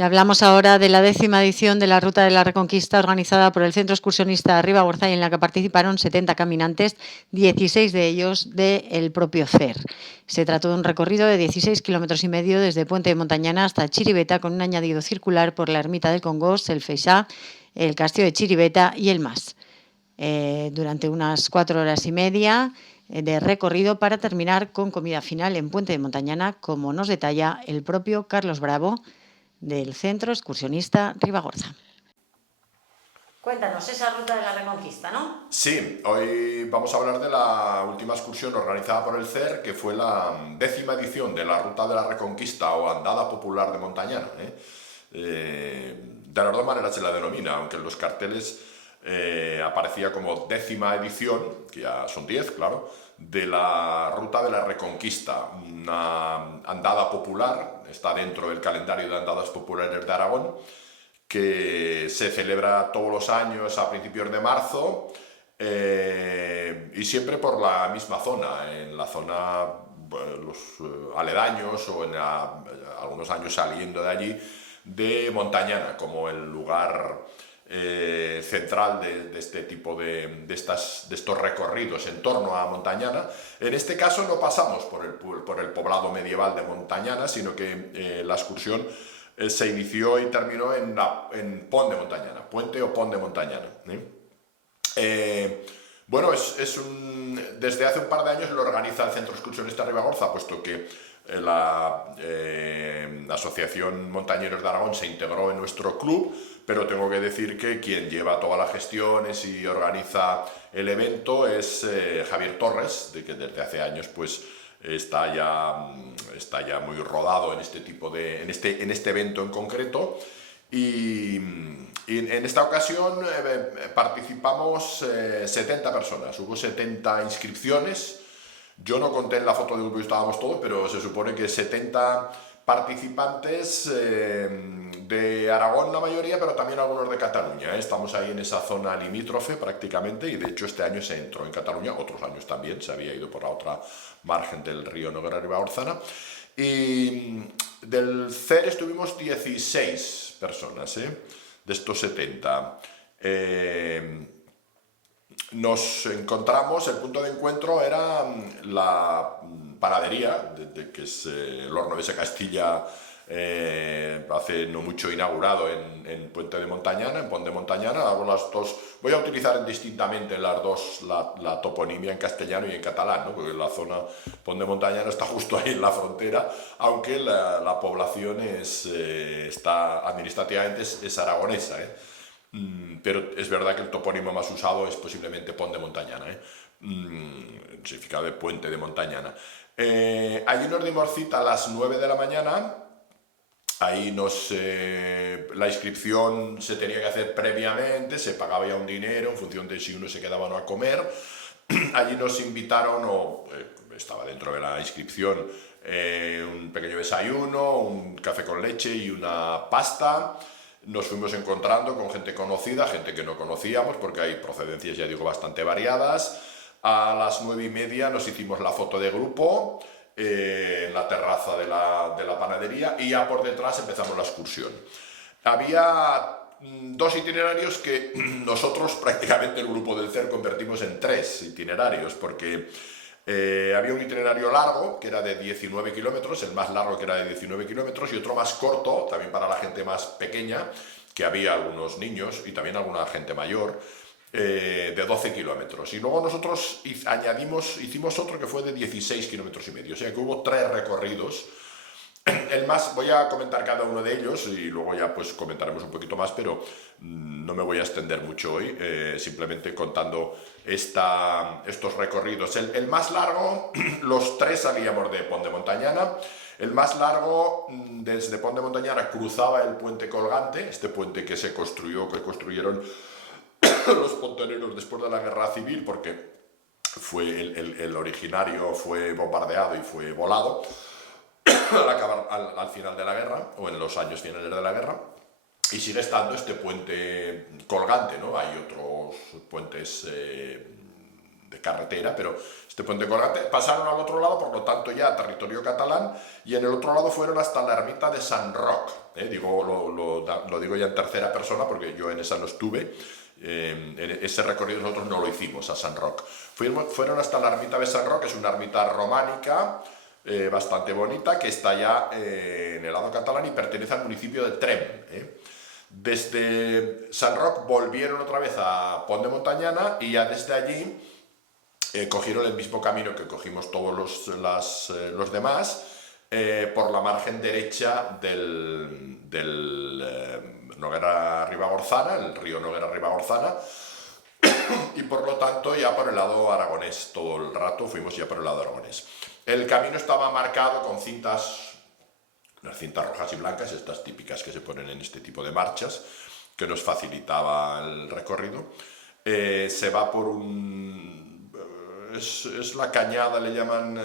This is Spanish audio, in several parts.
Y hablamos ahora de la 10ª edición de la Ruta de la Reconquista organizada por el Centro Excursionista Ribagorza y en la que participaron 70 caminantes, 16 de ellos del propio CER. Se trató de un recorrido de 16,5 kilómetros desde Puente de Montañana hasta Chiriveta con un añadido circular por la Ermita del Congost, el Feixá, el Castillo de Chiriveta y el Mas. Durante unas 4 horas y media de recorrido para terminar con comida final en Puente de Montañana, como nos detalla el propio Carlos Bravo, del Centro Excursionista Ribagorza. Cuéntanos esa ruta de la Reconquista, ¿no? Sí, hoy vamos a hablar de la última excursión organizada por el CER, que fue la 10ª edición de la Ruta de la Reconquista o Andada Popular de Montañana. De las dos maneras se la denomina, aunque en los carteles aparecía como 10ª edición, que ya son 10, claro, de la Ruta de la Reconquista, una andada popular, está dentro del calendario de andadas populares de Aragón, que se celebra todos los años a principios de marzo y siempre por la misma zona, en la zona, los aledaños o en algunos años saliendo de allí, de Montañana, como el lugar central de este tipo de estos recorridos en torno a Montañana. En este caso no pasamos por el poblado medieval de Montañana, sino que la excursión se inició y terminó en Pont de Montañana, Puente o Pont de Montañana. Bueno, desde hace un par de años lo organiza el Centro Excursionista Ribagorza, puesto que la Asociación Montañeros de Aragón se integró en nuestro club, pero tengo que decir que quien lleva todas las gestiones y organiza el evento es Javier Torres, de que desde hace años pues está ya muy rodado en este tipo en este evento en concreto. Y en esta ocasión participamos 70 personas, hubo 70 inscripciones. Yo no conté en la foto de grupo que estábamos todos, pero se supone que 70 participantes de Aragón la mayoría, pero también algunos de Cataluña. Estamos ahí en esa zona limítrofe prácticamente, y de hecho este año se entró en Cataluña, otros años también, se había ido por la otra margen del río Noguera Ribagorzana. Y del CER estuvimos 16 personas, de estos 70. Nos encontramos, el punto de encuentro era la panadería, que es el horno de esa Castilla, hace no mucho inaugurado en Puente de Montañana, en Pont de Montañana. Hago las dos, voy a utilizar distintamente las dos la toponimia en castellano y en catalán, ¿no? Porque la zona Pont de Montañana está justo ahí en la frontera, aunque la población está administrativamente es aragonesa, pero es verdad que el topónimo más usado es posiblemente Pont de Montañana, significado de Puente de Montañana. Allí nos dimos cita a las 9 de la mañana. Ahí la inscripción se tenía que hacer previamente, se pagaba ya un dinero en función de si uno se quedaba o no a comer. Allí nos invitaron, estaba dentro de la inscripción, un pequeño desayuno, un café con leche y una pasta. Nos fuimos encontrando con gente conocida, gente que no conocíamos, porque hay procedencias, ya digo, bastante variadas. A las 9:30 nos hicimos la foto de grupo en la terraza de la panadería, y ya por detrás empezamos la excursión. Había dos itinerarios que nosotros, prácticamente el grupo del CER, convertimos en 3 itinerarios, porque había un itinerario largo que era de 19 kilómetros, el más largo que era de 19 kilómetros, y otro más corto, también para la gente más pequeña, que había algunos niños y también alguna gente mayor, de 12 kilómetros. Y luego nosotros hicimos otro que fue de 16,5 kilómetros, o sea que hubo 3 recorridos. Voy a comentar cada uno de ellos y luego ya pues comentaremos un poquito más, pero no me voy a extender mucho hoy, simplemente contando estos recorridos. El más largo, los 3 salíamos de Pont de Montañana. El más largo, desde Pont de Montañana, cruzaba el puente colgante, este puente que construyeron los pontoneros después de la guerra civil, porque el originario fue bombardeado y fue volado al final de la guerra, o en los años finales de la guerra, y sigue estando este puente colgante, ¿no? Hay otros puentes de carretera, pero este puente colgante, pasaron al otro lado, por lo tanto ya territorio catalán, y en el otro lado fueron hasta la ermita de San Roc. Lo digo ya en tercera persona porque yo en esa no estuve. En ese recorrido nosotros no lo hicimos a San Roc. Fueron hasta la ermita de San Roc, que es una ermita románica bastante bonita, que está ya en el lado catalán y pertenece al municipio de Tremp. Desde San Roc volvieron otra vez a Pont de Montañana y ya desde allí cogieron el mismo camino que cogimos todos los demás, por la margen derecha del Noguera-Ribagorzana, el río Noguera-Ribagorzana, y por lo tanto ya por el lado aragonés, todo el rato fuimos ya por el lado aragonés. El camino estaba marcado con unas cintas rojas y blancas, estas típicas que se ponen en este tipo de marchas, que nos facilitaba el recorrido. Se va por es la cañada, le llaman,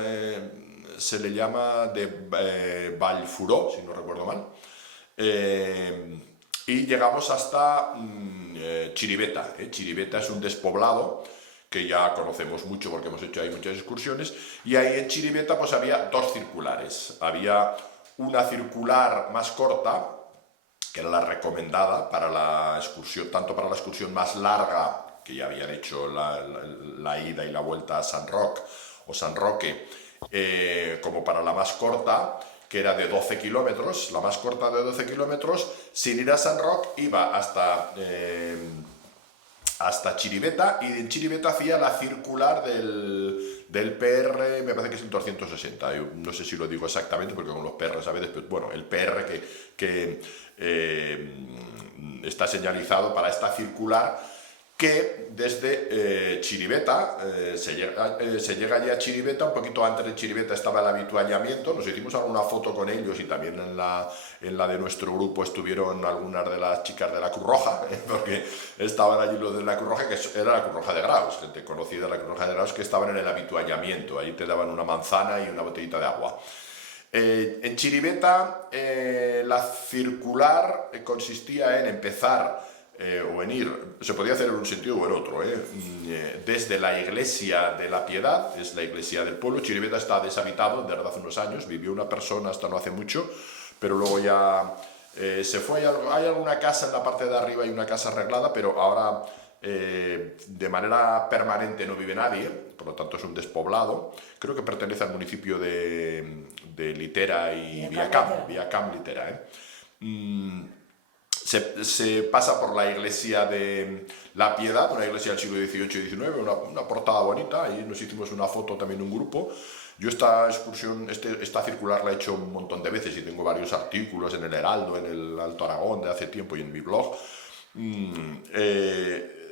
se le llama de Vallfuró, si no recuerdo mal. Y llegamos hasta Chiriveta. Chiriveta es un despoblado que ya conocemos mucho porque hemos hecho ahí muchas excursiones, y ahí en Chiriveta pues había dos circulares. Había una circular más corta, que era la recomendada para la excursión, tanto para la excursión más larga, que ya habían hecho la ida y la vuelta a San Roc o San Roque, como para la más corta, que era de 12 kilómetros. La más corta de 12 kilómetros, sin ir a San Roc, iba hasta Chiriveta, y en Chiriveta hacía la circular del PR, me parece que es el 260, yo no sé si lo digo exactamente porque con los PRs a veces, pero bueno, el PR que está señalizado para esta circular, que desde Chiriveta se llega allí a Chiriveta. Un poquito antes de Chiriveta estaba el habituallamiento, nos hicimos alguna foto con ellos, y también en la de nuestro grupo estuvieron algunas de las chicas de la Cruz Roja, porque estaban allí los de la Cruz Roja, que era la Cruz Roja de Graus, gente conocida de la Cruz Roja de Graus, que estaban en el habituallamiento. Ahí te daban una manzana y una botellita de agua. En Chiriveta la circular consistía en empezar o en ir, se podía hacer en un sentido o en otro, desde la iglesia de la Piedad, es la iglesia del pueblo. Chiriveta está deshabitado desde hace unos años, vivió una persona hasta no hace mucho, pero luego ya se fue. Hay alguna casa en la parte de arriba y una casa arreglada, pero ahora de manera permanente no vive nadie, por lo tanto es un despoblado. Creo que pertenece al municipio de Litera y Viacamp Litera. Se pasa por la iglesia de la Piedad, una iglesia del siglo XVIII y XIX, una portada bonita. Ahí nos hicimos una foto también en un grupo. Yo esta excursión, esta circular la he hecho un montón de veces y tengo varios artículos en el Heraldo, en el Alto Aragón de hace tiempo y en mi blog.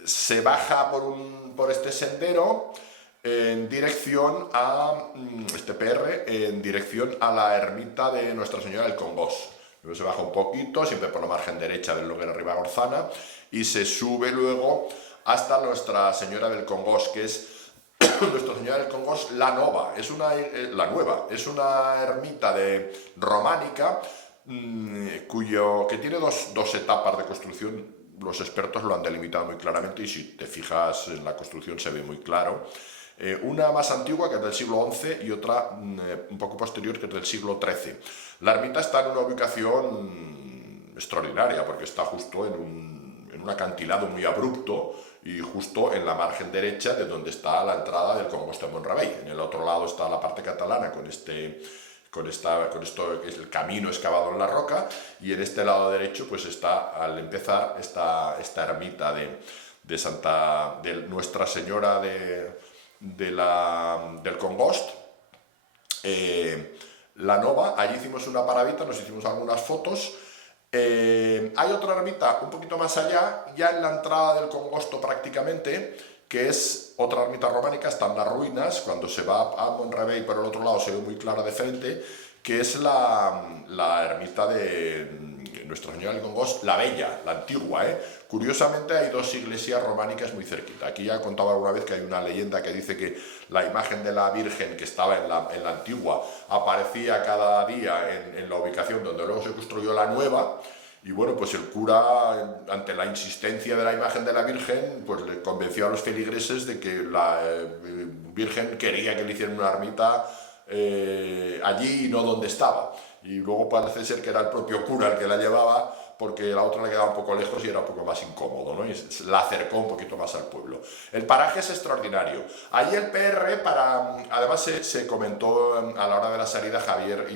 Se baja por este sendero en dirección a este PR, en dirección a la ermita de Nuestra Señora del Congost. Luego se baja un poquito, siempre por la margen derecha del Noguera-Ribagorzana, y se sube luego hasta Nuestra Señora del Congost, que es Nuestra Señora del Congost la Nueva, es una ermita románica que tiene dos etapas de construcción. Los expertos lo han delimitado muy claramente, y si te fijas en la construcción se ve muy claro. Una más antigua, que es del siglo XI, y otra un poco posterior, que es del siglo XIII. La ermita está en una ubicación extraordinaria, porque está justo en un acantilado muy abrupto, y justo en la margen derecha de donde está la entrada del Congost de Montrevey. En el otro lado está la parte catalana con esto que es el camino excavado en la roca, y en este lado derecho pues está, al empezar, esta ermita de Nuestra Señora del Congost, la Nova. Allí hicimos una paradita, nos hicimos algunas fotos. Hay otra ermita un poquito más allá, ya en la entrada del Congosto prácticamente, que es otra ermita románica. Están las ruinas. Cuando se va a Montrevey por el otro lado se ve muy clara de frente, que es la ermita de Nuestra Señora del Congost, la Bella, la antigua. Curiosamente hay dos iglesias románicas muy cerquita. Aquí ya he contado alguna vez que hay una leyenda que dice que la imagen de la Virgen que estaba en la antigua aparecía cada día en la ubicación donde luego se construyó la nueva, Y bueno, pues el cura, ante la insistencia de la imagen de la Virgen, pues le convenció a los feligreses de que la Virgen quería que le hicieran una ermita allí y no donde estaba. Y luego parece ser que era el propio cura el que la llevaba, porque la otra le quedaba un poco lejos y era un poco más incómodo, ¿no? Y la acercó un poquito más al pueblo. El paraje es extraordinario. Allí el PR, además se comentó a la hora de la salida, Javier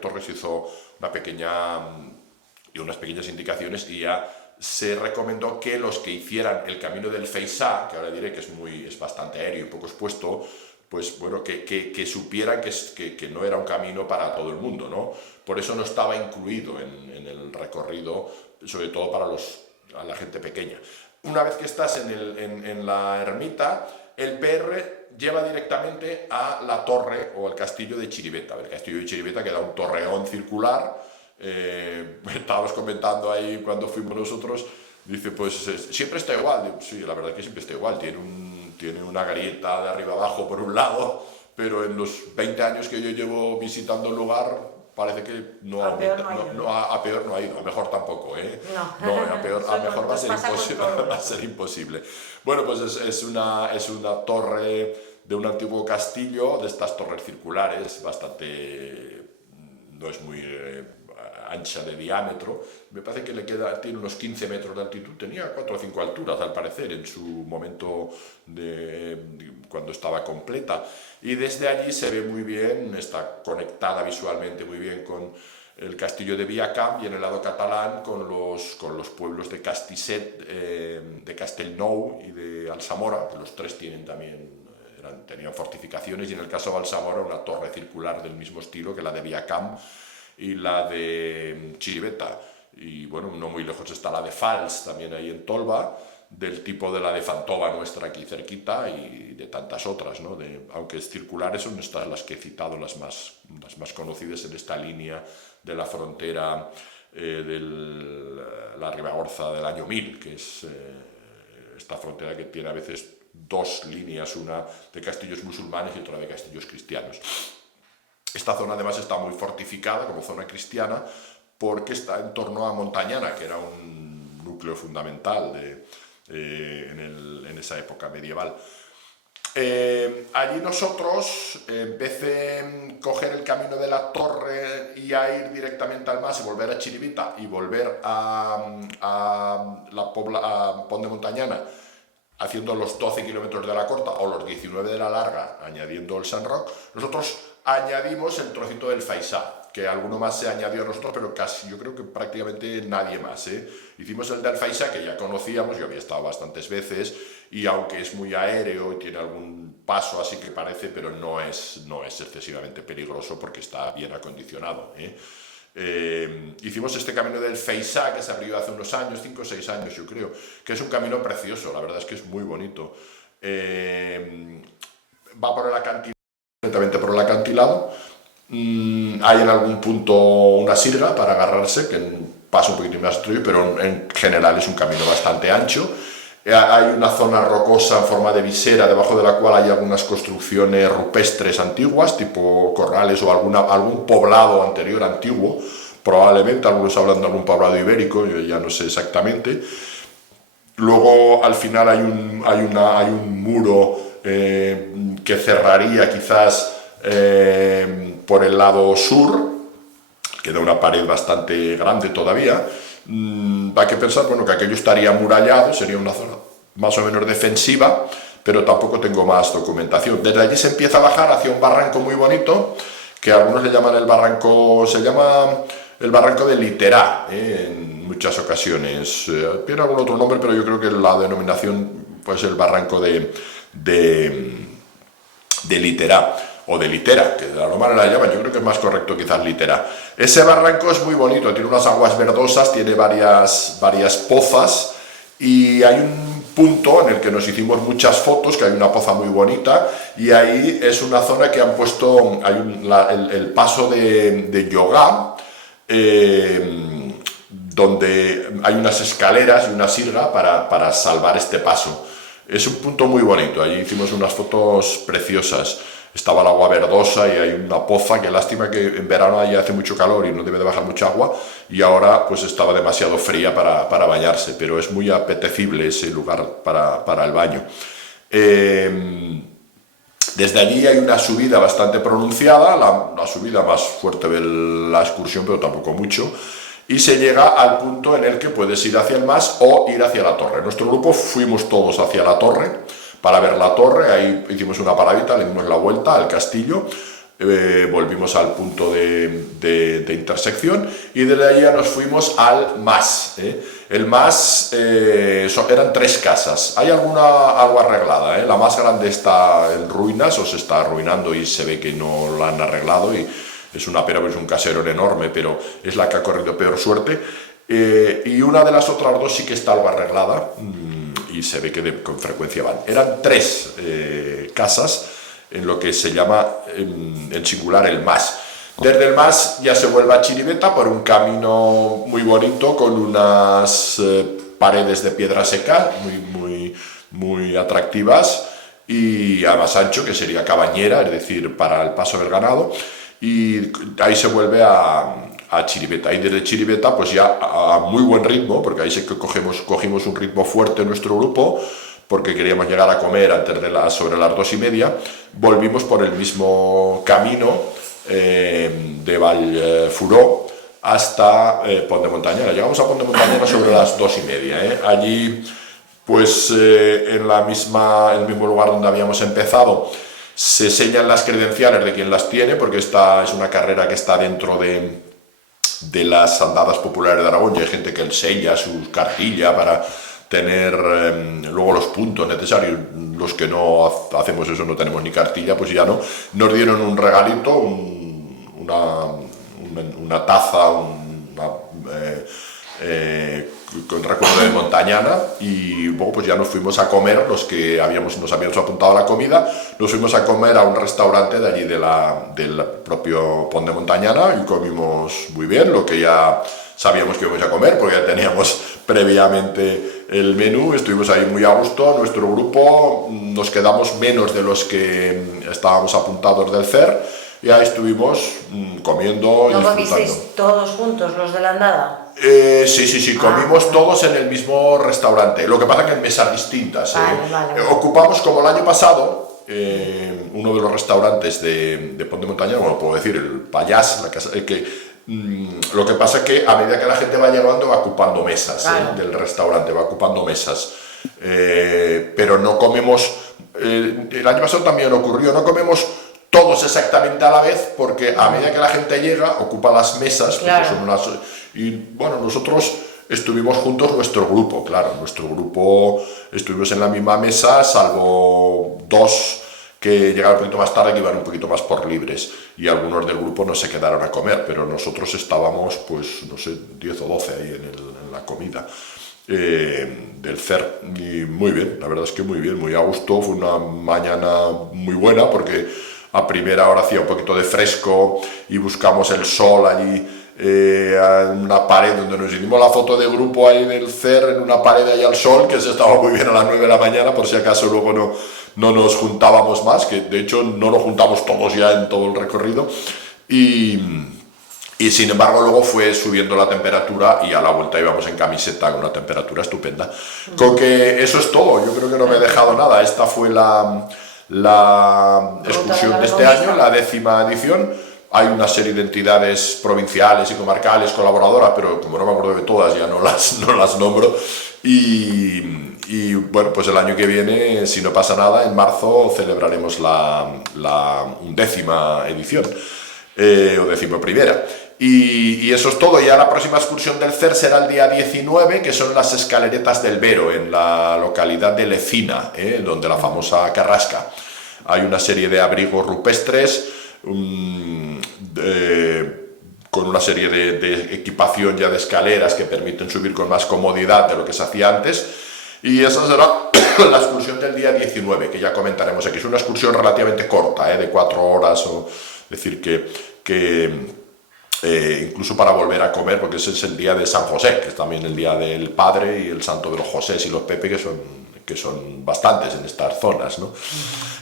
Torres hizo unas pequeñas indicaciones y ya se recomendó que los que hicieran el camino del Feisá, que ahora diré que es bastante aéreo y poco expuesto, pues bueno, que supieran que no era un camino para todo el mundo, ¿no? Por eso no estaba incluido en el recorrido, sobre todo para la gente pequeña. Una vez que estás en la ermita, el PR lleva directamente a la torre o al castillo de Chiriveta. El castillo de Chiriveta, que da un torreón circular. Estábamos comentando ahí cuando fuimos nosotros, dice, pues siempre está igual. Digo, sí, la verdad es que siempre está igual. Tiene una grieta de arriba abajo por un lado, pero en los 20 años que yo llevo visitando el lugar, parece que no ha aumentado. A peor no ha ido, a mejor tampoco, ¿eh? No, a mejor va a ser imposible. Bueno, pues es una torre de un antiguo castillo, de estas torres circulares, no es muy ancha de diámetro, me parece que tiene unos 15 metros de altitud, tenía 4 o 5 alturas al parecer en su momento cuando estaba completa, y desde allí se ve muy bien, está conectada visualmente muy bien con el castillo de Viacamp y en el lado catalán con los pueblos de Castisset, de Castellnou y de Alsamora, que los tres tenían fortificaciones, y en el caso de Alsamora una torre circular del mismo estilo que la de Viacamp y la de Chiriveta. Y bueno, no muy lejos está la de Fals, también ahí en Tolba, del tipo de la de Fantova nuestra aquí cerquita, y de tantas otras, ¿no? Aunque circulares son estas las que he citado, las más conocidas en esta línea de la frontera de la Ribagorza del año 1000, que es esta frontera que tiene a veces dos líneas, una de castillos musulmanes y otra de castillos cristianos. Esta zona además está muy fortificada como zona cristiana porque está en torno a Montañana, que era un núcleo fundamental en esa época medieval. Allí nosotros, en vez de coger el camino de la torre y a ir directamente al Mas y volver a Chirivita y volver a Pont de Montañana, haciendo los 12 kilómetros de la corta o los 19 de la larga, añadiendo el San Roc, nosotros añadimos el trocito del Faisà, que alguno más se añadió a nosotros, pero casi, yo creo que prácticamente nadie más, ¿eh? Hicimos el del Faisà, que ya conocíamos, yo había estado bastantes veces, y aunque es muy aéreo y tiene algún paso así que parece, pero no es excesivamente peligroso porque está bien acondicionado, ¿eh? Hicimos este camino del Faisà, que se abrió hace unos años, 5 o 6 años yo creo, que es un camino precioso, la verdad es que es muy bonito. Va por el acantilado, directamente por el acantilado. Hay en algún punto una sirga para agarrarse, que pasa un poquito más estrecho, pero en general es un camino bastante ancho. Hay una zona rocosa en forma de visera, debajo de la cual hay algunas construcciones rupestres antiguas, tipo corrales o algún poblado anterior antiguo, probablemente, algunos hablan de algún poblado ibérico, yo ya no sé exactamente. Luego al final hay un muro que cerraría quizás por el lado sur, queda una pared bastante grande todavía. Hay que pensar, bueno, que aquello estaría amurallado, sería una zona más o menos defensiva, pero tampoco tengo más documentación. Desde allí se empieza a bajar hacia un barranco muy bonito, que algunos le llaman se llama el barranco de Literá, en muchas ocasiones. Tiene algún otro nombre, pero yo creo que la denominación, pues el barranco de Literá, o de Litera, que de la romana la llaman, yo creo que es más correcto quizás Litera. Ese barranco es muy bonito, tiene unas aguas verdosas, tiene varias pozas, y hay un punto en el que nos hicimos muchas fotos, que hay una poza muy bonita, y ahí es una zona que han puesto, el paso de yoga, donde hay unas escaleras y una sirga para salvar este paso. Es un punto muy bonito, allí hicimos unas fotos preciosas. estaba el agua verdosa y hay una poza, que lástima que en verano allí hace mucho calor y no debe de bajar mucha agua, y ahora pues estaba demasiado fría para bañarse, pero es muy apetecible ese lugar para el baño. Desde allí hay una subida bastante pronunciada, la subida más fuerte de la excursión, pero tampoco mucho, y se llega al punto en el que puedes ir hacia el Mas o ir hacia la torre. Nuestro grupo fuimos todos hacia la torre para ver la torre, ahí hicimos una paradita, le dimos la vuelta al castillo, volvimos al punto de intersección y desde allí ya nos fuimos al Mas. El Mas eran 3 casas, hay algo arreglada, la más grande está en ruinas o se está arruinando y se ve que no la han arreglado y es una pena, pues es un caserón enorme, pero es la que ha corrido peor suerte, y una de las otras 2 sí que está algo arreglada y se ve que con frecuencia van. Eran 3 casas en lo que se llama en singular el Mas. Desde el Mas ya se vuelve a Chiriveta por un camino muy bonito con unas paredes de piedra seca muy atractivas y además ancho, que sería cabañera, es decir, para el paso del ganado, y ahí se vuelve a Chiriveta, y desde Chiriveta pues ya a muy buen ritmo, porque ahí sí que cogimos un ritmo fuerte en nuestro grupo, porque queríamos llegar a comer antes sobre las 2:30, volvimos por el mismo camino de Vallfuró hasta Pont de Montañana. Llegamos a Pont de Montañana sobre las 2:30. Allí, pues en el mismo lugar donde habíamos empezado, se sellan las credenciales de quien las tiene, porque esta es una carrera que está dentro de las andadas populares de Aragón, y hay gente que sella su cartilla para tener luego los puntos necesarios. Los que no hacemos eso, no tenemos ni cartilla, pues ya no. Nos dieron un regalito, una taza, con recuerdo de Montañana, y luego pues ya nos fuimos a comer, los que nos habíamos apuntado a la comida, nos fuimos a comer a un restaurante de allí del propio Pont de Montañana y comimos muy bien, lo que ya sabíamos que íbamos a comer porque ya teníamos previamente el menú. Estuvimos ahí muy a gusto, nuestro grupo, nos quedamos menos de los que estábamos apuntados del CER, y ahí estuvimos comiendo y ¿No disfrutando. comisteis todos juntos los de la andada? Sí, comimos todos en el mismo restaurante, lo que pasa que en mesas distintas. Vale. Ocupamos, como el año pasado, uno de los restaurantes de Pont de Montañana, bueno, puedo decir, el Payás, la casa, lo que pasa es que a medida que la gente va llegando va ocupando mesas, claro, del restaurante, va ocupando mesas, pero no comemos, el año pasado también ocurrió, no comemos todos exactamente a la vez, porque a medida que la gente llega, ocupa las mesas, claro, y bueno, nosotros estuvimos juntos, nuestro grupo estuvimos en la misma mesa, salvo 2 que llegaron un poquito más tarde, que iban un poquito más por libres, y algunos del grupo no se quedaron a comer, pero nosotros estábamos, pues, no sé, 10 o 12 ahí en la comida del CER, y muy bien, la verdad es que muy bien, muy a gusto. Fue una mañana muy buena, porque a primera hora hacía un poquito de fresco y buscamos el sol allí, en una pared donde nos hicimos la foto de grupo ahí del CER, en una pared ahí al sol, que se estaba muy bien a las 9 de la mañana, por si acaso luego no nos juntábamos más, que de hecho no nos juntamos todos ya en todo el recorrido, y sin embargo luego fue subiendo la temperatura y a la vuelta íbamos en camiseta con una temperatura estupenda. Con que eso es todo, yo creo que no me he dejado nada. Esta fue la excursión de este año, la 10ª edición. Hay una serie de entidades provinciales y comarcales colaboradoras, pero como no me acuerdo de todas, ya no las nombro. Y bueno, pues el año que viene, si no pasa nada, en marzo celebraremos la 11ª edición, o 11ª. Y eso es todo. Ya la próxima excursión del CER será el día 19, que son las escaleretas del Vero, en la localidad de Lecina, donde la famosa Carrasca. Hay una serie de abrigos rupestres, con una serie de equipación ya de escaleras que permiten subir con más comodidad de lo que se hacía antes, y esa será la excursión del día 19, que ya comentaremos aquí. Es una excursión relativamente corta, de 4 horas, es decir, que incluso para volver a comer, porque ese es el día de San José, que es también el día del Padre, y el santo de los Josés y los Pepe, que que son bastantes en estas zonas, ¿no?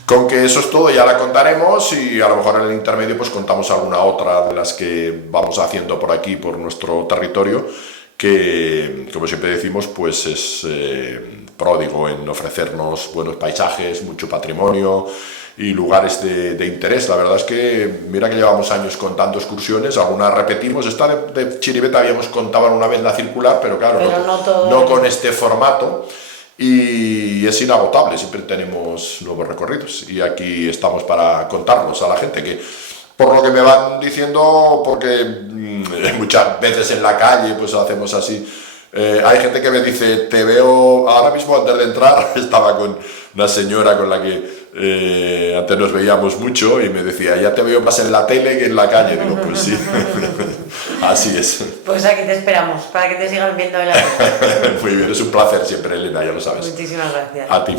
Con que eso es todo, ya la contaremos, y a lo mejor en el intermedio pues contamos alguna otra de las que vamos haciendo por aquí, por nuestro territorio, que, como siempre decimos, pues es pródigo en ofrecernos buenos paisajes, mucho patrimonio y lugares de interés. La verdad es que mira que llevamos años contando excursiones, algunas repetimos. Esta de Chiriveta habíamos contado una vez la circular, pero claro, no con este formato, y es inagotable, siempre tenemos nuevos recorridos y aquí estamos para contarlos a la gente, que por lo que me van diciendo, porque muchas veces en la calle pues hacemos así, hay gente que me dice, te veo ahora mismo antes de entrar, estaba con una señora con la que antes nos veíamos mucho y me decía, ya te veo más en la tele que en la calle. Digo, pues sí, así es. Pues aquí te esperamos, para que te sigan viendo en la tele. Muy bien, es un placer siempre, Elena, ya lo sabes. Muchísimas gracias. A ti.